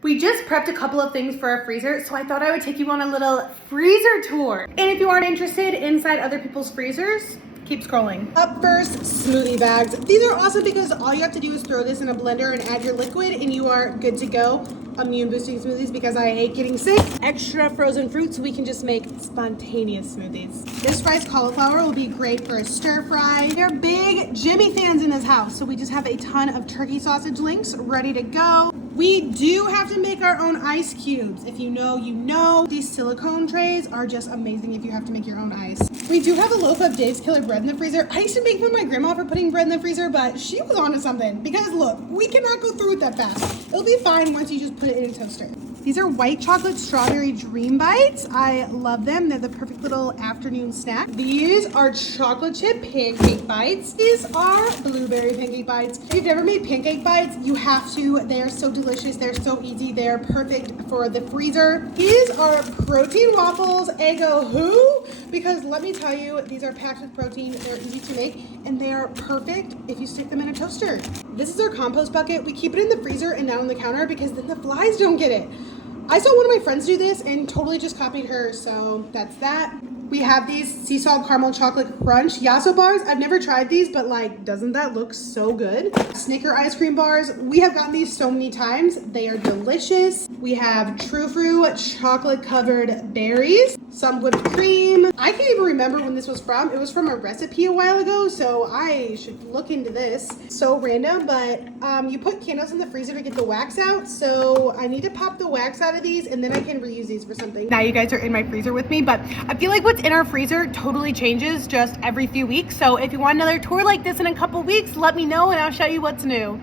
We just prepped a couple of things for our freezer, so I thought I would take you on a little freezer tour. And if you aren't interested inside other people's freezers, keep scrolling. Up first, smoothie bags. These are awesome because all you have to do is throw this in a blender and add your liquid and you are good to go. Immune boosting smoothies because I hate getting sick. Extra frozen fruit so we can just make spontaneous smoothies. This spiced cauliflower will be great for a stir fry. They're big Jimmy fans in this house, so we just have a ton of turkey sausage links ready to go. We do have to make our own ice cubes. If you know, you know. These silicone trays are just amazing if you have to make your own ice. We do have a loaf of Dave's Killer bread in the freezer. I used to make fun of my grandma for putting bread in the freezer, but she was onto something because look, we cannot go through it that fast. It'll be fine once you just put it in a toaster. These are white chocolate strawberry dream bites. I love them. They're the perfect little afternoon snack. These are chocolate chip pancake bites. These are blueberry pancake bites. If you've never made pancake bites, you have to. They are so delicious. They're so easy. They're perfect for the freezer. These are protein waffles. Eggo who? Because let me tell you, these are packed with protein. They're easy to make and they are perfect if you stick them in a toaster. This is our compost bucket. We keep it in the freezer and not on the counter because then the flies don't get it. I saw one of my friends do this and totally just copied her, so that's that. We have these sea salt caramel chocolate crunch Yasso bars. I've never tried these, but like, doesn't that look so good? Snicker ice cream bars. We have gotten these so many times. They are delicious. We have True Fruit chocolate covered berries, some whipped cream. I can't even remember when this was from. It was from a recipe a while ago, so I should look into this. So random, but you put candles in the freezer to get the wax out. So I need to pop the wax out of these and then I can reuse these for something. Now you guys are in my freezer with me, but I feel like what's in our freezer totally changes just every few weeks. So if you want another tour like this in a couple weeks, let me know and I'll show you what's new.